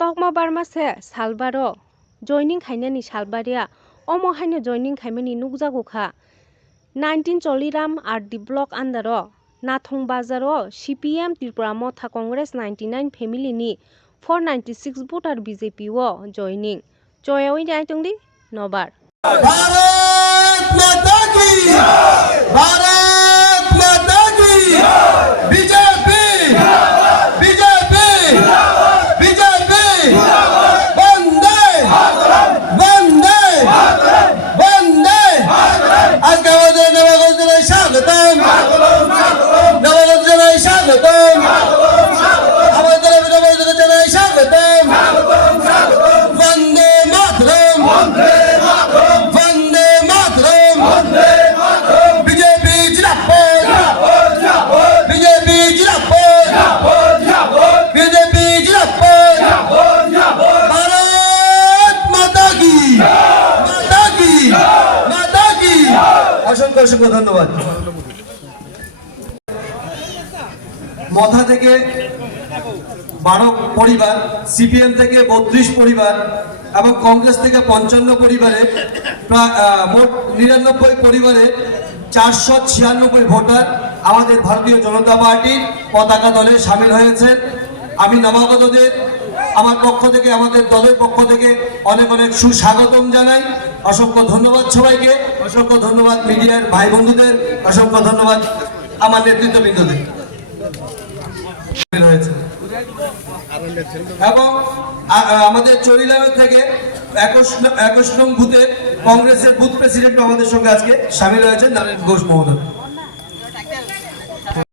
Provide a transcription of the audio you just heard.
Tokma Barmase Salbaro joining Hainani Salbaria Omo Haino joining Haimani Nugzaguka 19 Choliram at the block Andaro Nathong Bazaro CPM Tripura Motha Congress 99 family ni 496 voter BJP wo joining Joyawi Jaitungdi Nobar Bharat माता की भारत माता की BJP BJP BJP वंदे वंदे वंदे आज का नवगोजरा स्वागतम नवगोजरा स्वागतम আমাদের নবগোজরা स्वागतम वंदे मातरम অসংখ্য ধন্যবাদ। মথা থেকে 12 পরিবার, সিপিএম থেকে 32 পরিবার এবং কংগ্রেস থেকে 55 পরিবারে মোট 99 পরিবারে 496 ভোটার আমাদের ভারতীয় জনতা পার্টির পতাকা দলে শামিল হয়েছে। আমি নবাগতদের আমার পক্ষ থেকে আমাদের দলের পক্ষ থেকে অনেক অনেক সুস্বাগতম জানাই। অসংখ্য ধন্যবাদ সবাইকে, অসংখ্য ধন্যবাদ মিডিয়ার ভাই বন্ধুদের, অসংখ্য ধন্যবাদ আমার নেতৃত্ববৃন্দদের। এবং আমাদের চরিলামের থেকে 21 নং বুথে কংগ্রেসের বুথ প্রেসিডেন্ট আমাদের সঙ্গে আজকে শামিল হয়েছেন নারায়ণ ঘোষ মহোদয়।